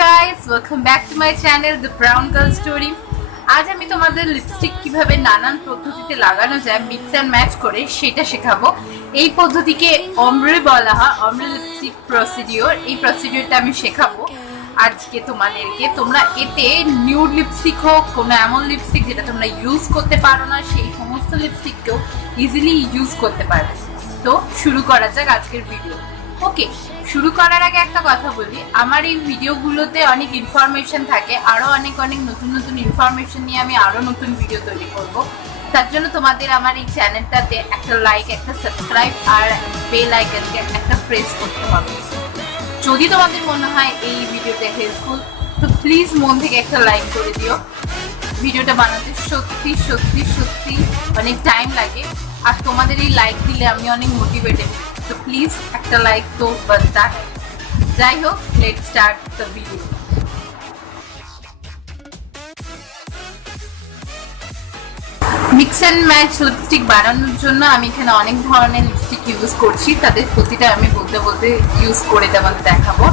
guys, welcome back to my channel The Brown Girl Story. आज আমি তোমাদের lipstick কিভাবে নানান পদ্ধতিতে লাগানো যায় মিক্স এন্ড ম্যাচ করে সেটা শেখাবো। এই পদ্ধতিকে ombre বলা হয়, ombre লিপস্টিক প্রসিডিওর। এই প্রসিডিওরটা আমি শেখাবো আজকে তোমাদেরকে। তোমরা এতে নিউড লিপস্টিক হোক, কোনো এমন লিপস্টিক যেটা তোমরা ইউজ করতে পারো না, সেই সমস্ত লিপস্টিককেও ইজিলি ইউজ করতে পারবে। তো শুরু করা যাক আজকের ভিডিও। ওকে, শুরু করার আগে একটা কথা বলি, আমার এই ভিডিওগুলোতে অনেক ইনফরমেশন থাকে, আরও অনেক নতুন নতুন ইনফরমেশন নিয়ে আমি আরও নতুন ভিডিও তৈরি করব। তার জন্য তোমাদের আমার এই চ্যানেলটাতে একটা লাইক, একটা সাবস্ক্রাইব আর বেল আইকনকে একটা প্রেস করতে হবে। যদি তোমাদের মনে হয় এই ভিডিওটা হেল্পফুল, তো প্লিজ মন থেকে একটা লাইক করে দিও। ভিডিওটা বানাতে সত্যি সত্যি সত্যি অনেক টাইম লাগে, আর তোমাদের এই লাইক দিলে আমি অনেক মোটিভেটেড। তো প্লিজ একটা লাইক তো বানতা है। যাই হোক, let's start the video. Mix and match lipstick বানানোর জন্য আমি এখানে অনেক ধরনের লিপস্টিক ইউজ করছি, তাদের প্রতিটা আমি বলতে ইউজ করে তোমাদের দেখাবো।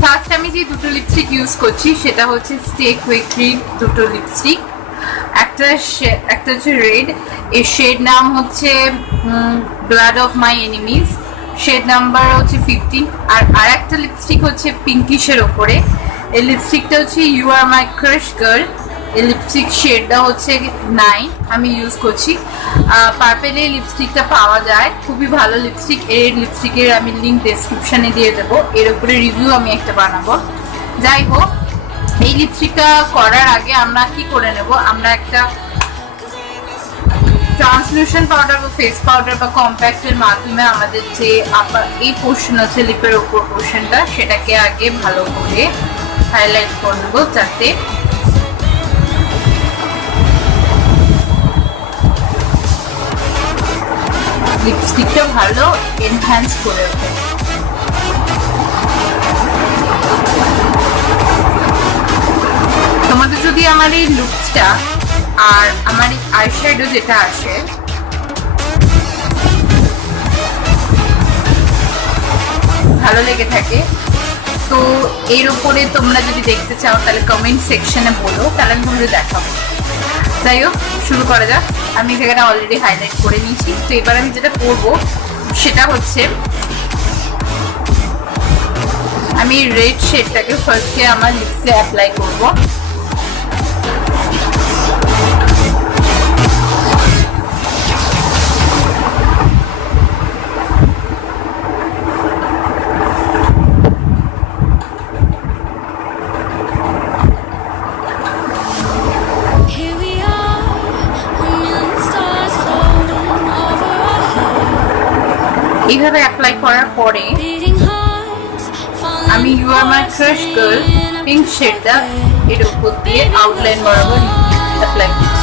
ফার্স্ট আমি যে দুটো লিপস্টিক ইউজ করছি সেটা হচ্ছে স্টে কুইকলি দুটো লিপস্টিক। একটা হচ্ছে রেড, এর শেড নাম হচ্ছে blood of my enemies, shade number হচ্ছে 15। আর একটা লিপস্টিক হচ্ছে পিঙ্কিশের ওপরে, এই লিপস্টিকটা হচ্ছে you are my crush girl. এই লিপস্টিক শেডটা হচ্ছে 9, আমি ইউজ করছি। পার্পেল এই লিপস্টিকটা পাওয়া যায়, খুবই ভালো লিপস্টিক। এর লিপস্টিকের আমি লিঙ্ক ডেসক্রিপশানে দিয়ে দেবো, এর উপরে রিভিউ আমি একটা বানাবো। যাই হোক, এই লিপস্টিকটা করার আগে আমরা কি করে নেব, আমরা একটা ট্রান্সলুশন পাউডার বা ফেস পাউডার বা কম্প্যাক্টের মাধ্যমে আমাদের যে এই পোর্শন আছে লিপের ওপর পোর্শনটা, সেটাকে আগে ভালো করে হাইলাইট করে নেবো, যাতে লিপস্টিকটা ভালো এনহ্যান্স করে ওঠে। তোমাদের যদি আমার এই লুকসটা আর আমার এই আইশ্যাডো যেটা আসে ভালো লেগে থাকে, তো এর উপরে তোমরা যদি দেখতে চাও তাহলে কমেন্ট সেকশনে বলো, তাহলে আমি তোমাদের দেখাবো। যাই হোক, শুরু করা যাক। আমি এখানে অলরেডি হাইলাইট করে নিয়েছি। তো এবার আমি যেটা করবো সেটা হচ্ছে আমি রেড শেডটাকে ফার্স্টে আমার লিপসে অ্যাপ্লাই করবো। এইভাবে অ্যাপ্লাই করার পরে আমি you are my crush girl pink শেডটা এর উপর দিয়ে আউটলাইন বরাবর অ্যাপ্লাই করছি।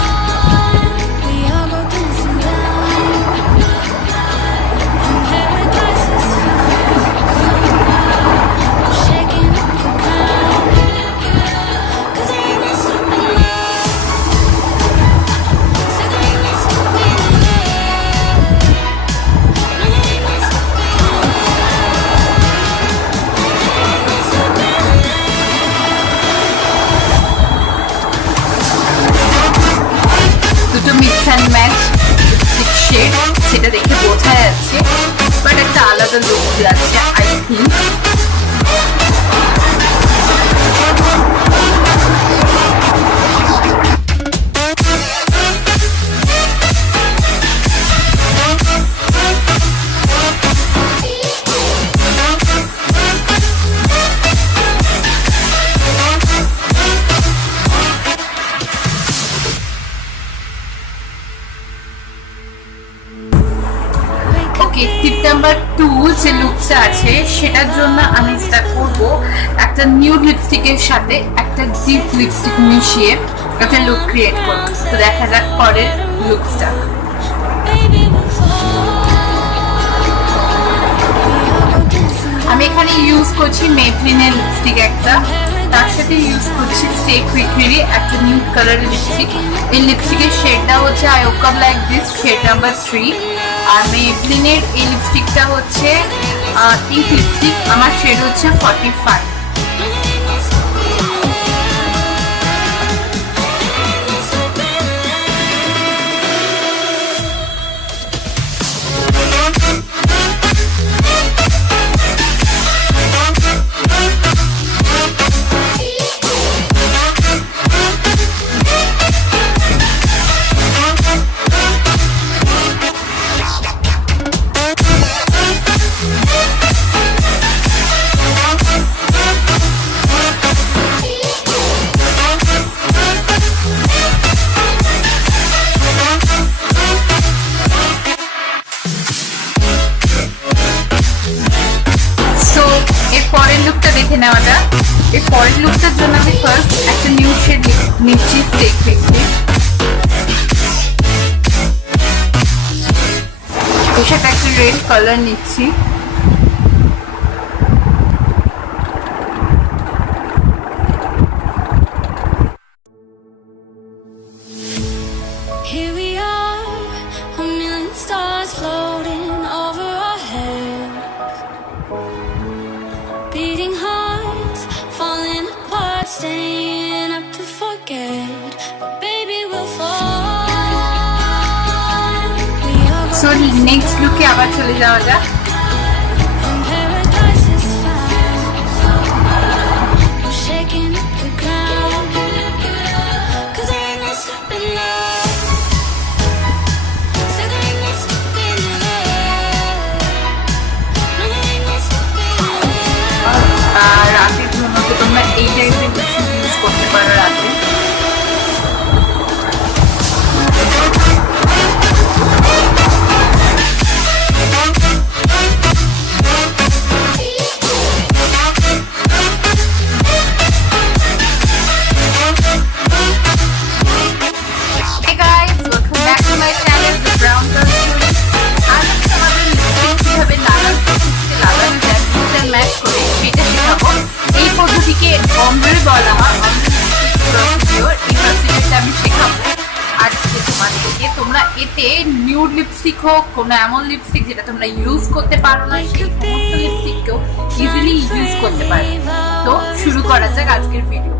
Mix and match lipstick shade, সেটা দেখে বোঝা যাচ্ছে, বাট একটা আলাদা লুক লাগছে আই থিঙ্ক। টিপ নাম্বার 2 যে লুকসটা আছে সেটার জন্য আমি যেটা করবো, একটা নিউড লিপস্টিকের সাথে একটা ডিপ লিপস্টিক মিশিয়ে একটা লুক ক্রিয়েট করবো। তো দেখা যাক পরের লুকসটা। আমি এখানে ইউজ করছি মেবলিনের লিপস্টিক একটা, তার সাথে ইউজ করছি স্টে কুইকলি একটা নিউড কালারের লিপস্টিক। এই লিপস্টিকের শেডটা হচ্ছে I woke up like this, shade number 3। আর মেবলিনের এই লিপস্টিকটা হচ্ছে পিঙ্ক লিপস্টিক, আমার শেড হচ্ছে 45। এর পরের লুকটার জন্য আমি ফার্স্ট একটা নিউ শেড নিচ্ছি স্টেক ফিক্সে। এর সাথে একটা রেড কালার নিচ্ছি। Staying up to forget, but baby we'll fall. So next look এ আবার চলে যাওয়া যাক। Paradise is found. We're shaking up the ground, 'cause there ain't no stopping now. So there ain't no stopping now. No, there ain't no stopping now. রাতের জন্য তো তোমরা এই টাইপের ইউজ করতে পারো রাতে। Hey guys, welcome back to my channel, The Brown Girl Story. আজ আমি তোমাদের লিপস্টিক কিভাবে নানান পদ্ধতিতে লাগানো যায় মিক্স ম্যাচ করে সেটা শেখাবো। এই পদ্ধতিকে ombre বলা হয়। এই প্রসিডিউরটা আমি শেখাবো আজকে তোমাদেরকে। তোমরা এতে নিউড লিপস্টিক হোক, কোনো এমন লিপস্টিক যেটা তোমরা ইউজ করতে পারো না, সেই সমস্ত লিপস্টিককেও ইজিলি ইউজ করতে পারো। তো শুরু করা যাক আজকের ভিডিও।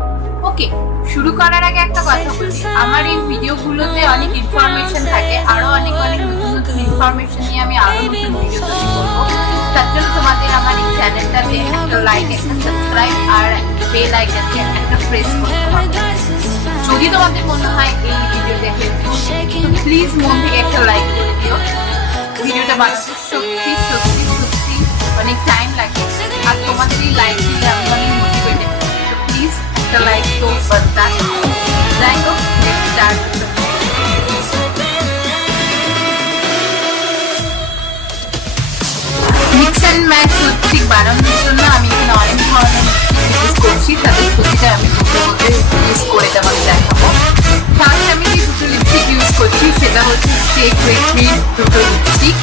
ওকে, শুরু করার আগে একটা কথা বলি, আমার এই ভিডিওগুলোতে অনেক ইনফরমেশন থাকে, আরো অনেক নতুন নতুন ইনফরমেশন নিয়ে আমি আরো নতুন ভিডিও তৈরি করবো। তার জন্য তোমাদের আমার এই চ্যানেলটাতে একটা লাইক, একটা সাবস্ক্রাইব আর বেল আইকনকে একটা প্রেস করতে হবে। যদি তোমাদের মনে হয় এই ভিডিও দেখে প্লিজ মন থেকে একটা লাইক করে দিও। ভিডিওটা বানাতে সত্যি সত্যি সত্যি অনেক টাইম লাগে, আর তোমাদের এই লাইক দিলে আমি অনেক মোটিভেটেড। তো প্লিজ একটা লাইক তো বার্তা। যাই হোক, let's start. Mix and match lipstick বানানোর জন্য আমি এখানে অনেক ধরনের লিপস্টিক ইউজ করছি, তাদের প্রতিটা আমি বলতে ইউজ করে তোমাকে দেখাবো। ফার্স্ট আমি যে দুটো লিপস্টিক ইউজ করছি সেটা হচ্ছে স্টেক রেড দুটো লিপস্টিক।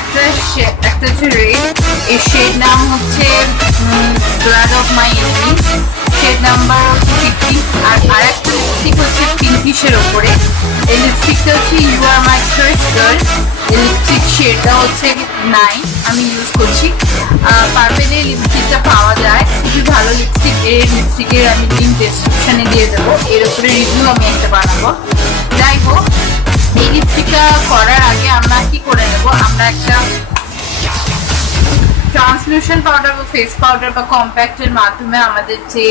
একটা হচ্ছে রেড, এর শেড নাম হচ্ছে blood of my enemies, shade number হচ্ছে 50। আর একটা লিপস্টিক হচ্ছে পিঙ্কিশের ওপরে, এই লিপস্টিকটা হচ্ছে you are my crush girl. এই লিপস্টিক শেডটা হচ্ছে 9 আমি ইউজ করছি। পারফেক্ট এই লিপস্টিকটা পাওয়া যায়, খুবই ভালো লিপস্টিক। এর লিপস্টিকের আমি লিঙ্ক ডেসক্রিপশনে দিয়ে দেবো, এর উপরে রিভিউ আমি একটা বানাবো। যাই হোক, এই লিপস্টিকটা করার আগে আমরা কি করে নেব, আমরা একটা ট্রান্সলুশন পাউডার বা ফেস পাউডার বা কম্প্যাক্টের মাধ্যমে আমাদের যে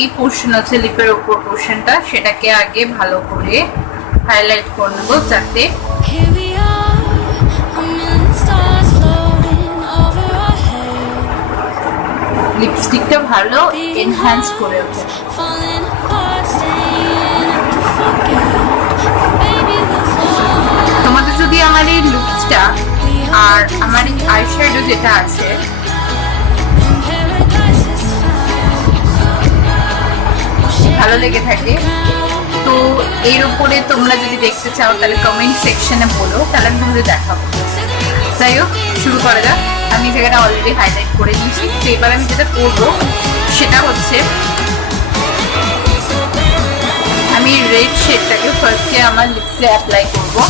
এই পোর্শন আছে লিপের ওপর পোর্শনটা, সেটাকে আগে ভালো করে হাইলাইট করে নেবো যাতে লিপস্টিকটা ভালো এনহ্যান্স করে ওঠে। তোমাদের যদি আমার এই লুকসটা আর আমার এই আইশ্যাডো যেটা আছে ভালো লেগে থাকে, তো এর উপরে তোমরা যদি দেখতে চাও তাহলে কমেন্ট সেকশনে বলো, তাহলে আমি তোমাদের দেখাবো। যাই হোক, শুরু করা যাক। আমি জায়গাটা অলরেডি হাইলাইট করে দিয়েছি। তো এবার আমি যেটা করবো সেটা হচ্ছে আমি রেড শেডটাকে ফার্স্টে আমার লিপসে অ্যাপ্লাই করবো।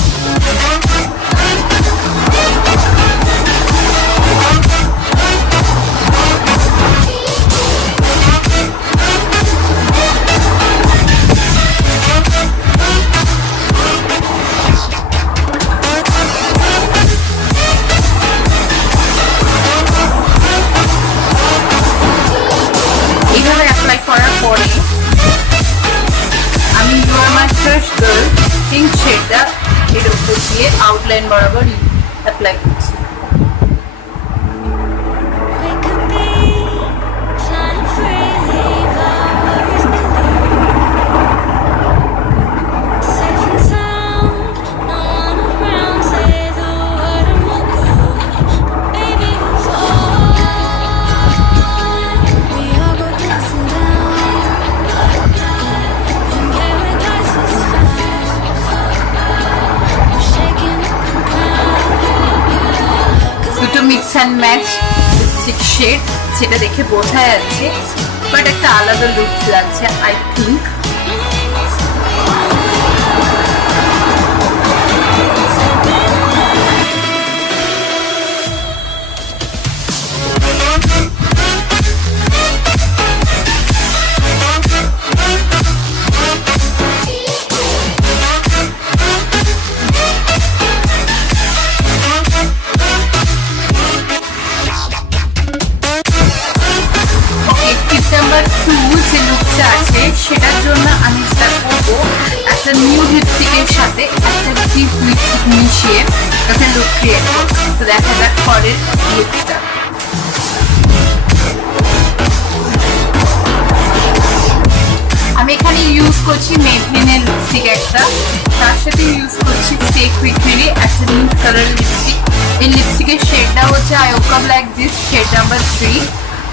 করার পরে আমি you are my crush girl pink শেডটা এর উপর দিয়ে আউটলাইন বরাবর অ্যাপ্লাই করছি। অ্যান্ড ম্যাচ লিপস্টিক শেড, সেটা দেখে বোঝা যাচ্ছে, বাট একটা আলাদা লুক লাগছে আই থিঙ্ক। নাম্বার 2 যে লুকটা আছে সেটার জন্য আমি যেটা করবো, একটা নিউ লিপস্টিকের সাথে একটা ডিপ লিপস্টিক মিশিয়ে একটা লুক ক্রিয়েট করবো। তো দেখা যাক পরের লুকটা। আমি এখানে ইউজ করছি মেবলিনের লিপস্টিক একটা, তার সাথে ইউজ করছি স্টে কুইকলি একটা নিউড কালার লিপস্টিক। এই লিপস্টিকের শেডটা হচ্ছে I woke up like this, shade number 3।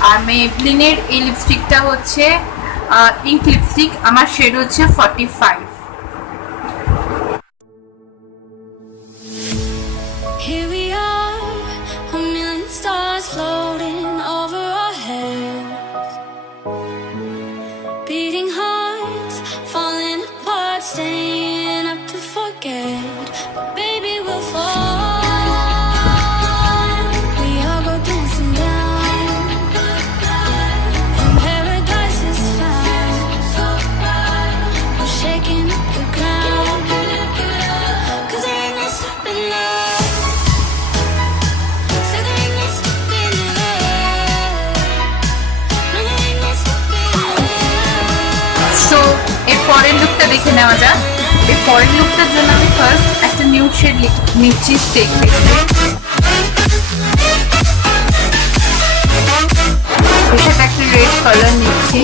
আর মেবলিনের এই লিপস্টিকটা হচ্ছে ইঙ্ক লিপস্টিক, আমার শেড হচ্ছে 45। Here we are, a million stars floating over our heads, beating hearts, falling apart, staying up to forget, but baby we'll fall, we all go dancing down, and paradise is found, so bright, we're shaking up the ground, 'cause there ain't no stopping us. So এর পরের লুকটা দেখে নেওয়া যাক। এর পরের লুকটার জন্য আমি ফার্স্ট একটা নিউড শেড নিচ্ছি স্টেক লিপস্টিক, এর সাথে একটা রেড কালার নিচ্ছি।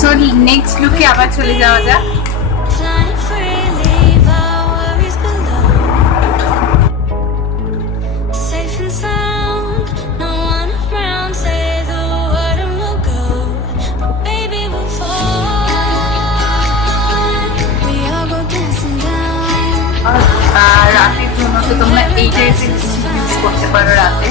সো নেক্সট লুকে আবার চলে যাওয়া যাক। Flying free, leave our worries below. Safe and sound, no one around. Say the word and we'll go. But baby, we'll fall. We all go dancing down. রাতের জন্য তো তোমরা এই টাইপের লিপস্টিক ইউজ করতে পারো রাতে।